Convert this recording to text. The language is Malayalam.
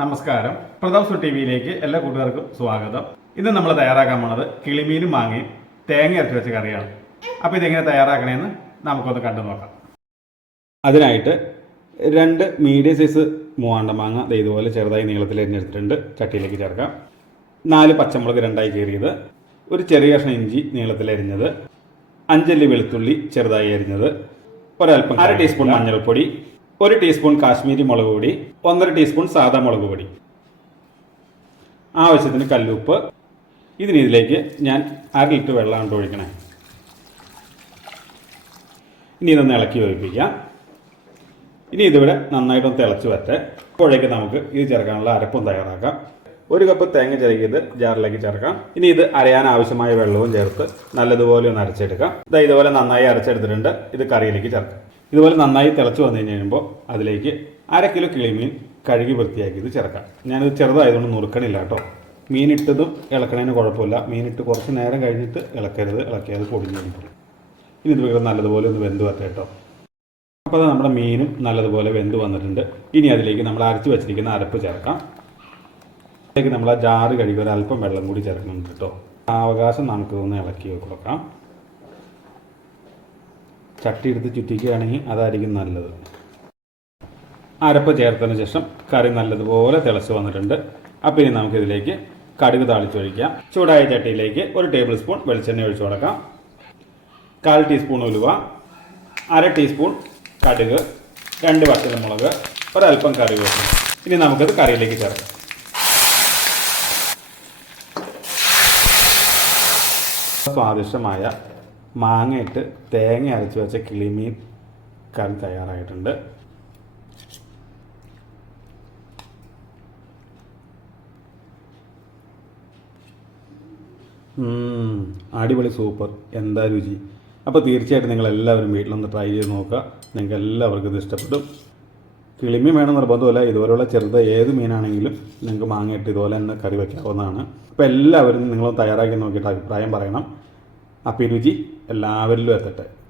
നമസ്കാരം. പ്രദോസ് സു ടി വിയിലേക്ക് എല്ലാ കൂട്ടുകാർക്കും സ്വാഗതം. ഇന്ന് നമ്മൾ തയ്യാറാക്കാൻ പോണത് കിളിമീനും മാങ്ങയും തേങ്ങ ഇറച്ചി വെച്ച കറിയാണ്. അപ്പോൾ ഇതെങ്ങനെ തയ്യാറാക്കണമെന്ന് നമുക്കൊന്ന് കണ്ടു നോക്കാം. അതിനായിട്ട് രണ്ട് മീഡിയം സൈസ് മൂവാണ്ട മാങ്ങ ഇതുപോലെ ചെറുതായി നീളത്തിൽ എരിഞ്ഞെടുത്തിട്ടുണ്ട് ചട്ടിയിലേക്ക് ചേർക്കാം. നാല് പച്ചമുളക് രണ്ടായി കീറിയത്. ഒരു ചെറിയ കഷ്ണം ഇഞ്ചി നീളത്തിൽ അരിഞ്ഞത്. അഞ്ചല്ലി വെളുത്തുള്ളി ചെറുതായി അരിഞ്ഞത്. ഒരൽപ്പം അര ടീസ്പൂൺ മഞ്ഞൾപ്പൊടി. ഒരു ടീസ്പൂൺ കാശ്മീരി മുളക് പൊടി ഒന്നര ടീസ്പൂൺ സാദാ മുളക് പൊടി. ആവശ്യത്തിന് കല്ലുപ്പ്. ഇതിന് ഇതിലേക്ക് ഞാൻ അര ലിറ്റർ വെള്ളമാണ് ഒഴിക്കണേ. ഇനി ഇതൊന്ന് ഇളക്കി യോജിപ്പിക്കാം ഇനി ഇതിവിടെ നന്നായിട്ടൊന്ന് തിളച്ച് വരട്ടെ. അപ്പോഴേക്ക് നമുക്ക് ഇത് ചേർക്കാനുള്ള അരപ്പും തയ്യാറാക്കാം. ഒരു കപ്പ് തേങ്ങ ചിരകിയത് ജാറിലേക്ക് ചേർക്കാം. ഇനി ഇത് അരയാൻ ആവശ്യമായ വെള്ളവും ചേർത്ത് നല്ലതുപോലെ ഒന്ന് അരച്ചെടുക്കാം. ഇതാ ഇതുപോലെ നന്നായി അരച്ചെടുത്തിട്ടുണ്ട്. ഇത് കറിയിലേക്ക് ചേർക്കാം. ഇതുപോലെ നന്നായി തിളച്ച് വന്നു കഴിഞ്ഞ് കഴിയുമ്പോൾ അതിലേക്ക് അര കിലോ കിളിമീൻ കഴുകി വൃത്തിയാക്കിയത് ചേർക്കാം. ഞാനിത് ചെറുതായതുകൊണ്ട് നുറുക്കണില്ല കേട്ടോ. മീനിട്ടതും ഇളക്കണതിന് കുഴപ്പമില്ല. മീനിട്ട് കുറച്ച് നേരം കഴിഞ്ഞിട്ട് ഇളക്കരുത്. ഇളക്കിയത് പൊടിഞ്ഞു കഴിഞ്ഞിട്ടുള്ളൂ ഇനി ഇത് വേറെ നല്ലതുപോലെ ഒന്ന് വെന്ത് വരട്ടെ കേട്ടോ. അപ്പോൾ അത് നമ്മുടെ മീനും നല്ലതുപോലെ വെന്ത് വന്നിട്ടുണ്ട്. ഇനി അതിലേക്ക് നമ്മൾ അരച്ച് വെച്ചിരിക്കുന്ന അരപ്പ് ചേർക്കാം. അതിലേക്ക് നമ്മൾ ആ ജാറ് കഴുകി ഒരു അല്പം വെള്ളം കൂടി ചേർക്കുന്നുണ്ട് കേട്ടോ. അവകാശം നമുക്ക് ഒന്ന് ഇളക്കി കൊടുക്കാം. ചട്ടി എടുത്ത് ചുറ്റിക്കുകയാണെങ്കിൽ അതായിരിക്കും നല്ലത്. അരപ്പ് ചേർത്തതിന് ശേഷം കറി നല്ലതുപോലെ തിളച്ച് വന്നിട്ടുണ്ട്. അപ്പോൾ ഇനി നമുക്കിതിലേക്ക് കടുക് താളിച്ചൊഴിക്കാം. ചൂടായ ചട്ടിയിലേക്ക് ഒരു ടേബിൾ സ്പൂൺ വെളിച്ചെണ്ണ ഒഴിച്ചു കൊടുക്കാം. കാൽ ടീസ്പൂൺ ഉലുവ അര ടീസ്പൂൺ കടുക് രണ്ട് വറ്റൽമുളക് ഒരല്പം കറിവേപ്പില. ഇനി നമുക്കത് കറിയിലേക്ക് ചേർക്കാം. സ്വാദിഷ്ടമായ മാങ്ങയിട്ട് തേങ്ങ അരച്ച് വെച്ച കിളിമീൻ കറി തയ്യാറായിട്ടുണ്ട്. അടിപൊളി സൂപ്പർ. എന്താ രുചി? അപ്പോൾ തീർച്ചയായിട്ടും നിങ്ങൾ എല്ലാവരും വീട്ടിലൊന്ന് ട്രൈ ചെയ്ത് നോക്കുക. നിങ്ങൾക്ക് എല്ലാവർക്കും ഇത് ഇഷ്ടപ്പെടും കിളിമീൻ വേണം നിർബന്ധമില്ല. ഇതുപോലെയുള്ള ചെറുത് ഏത് മീനാണെങ്കിലും നിങ്ങൾക്ക് മാങ്ങയിട്ട് ഇതുപോലെ തന്നെ കറി വയ്ക്കാവുന്നതാണ് അപ്പോൾ എല്ലാവരും നിങ്ങളൊന്ന് തയ്യാറാക്കി നോക്കിയിട്ട് അഭിപ്രായം പറയണം. ഈ എല്ലാവരിലും എത്തട്ടെ.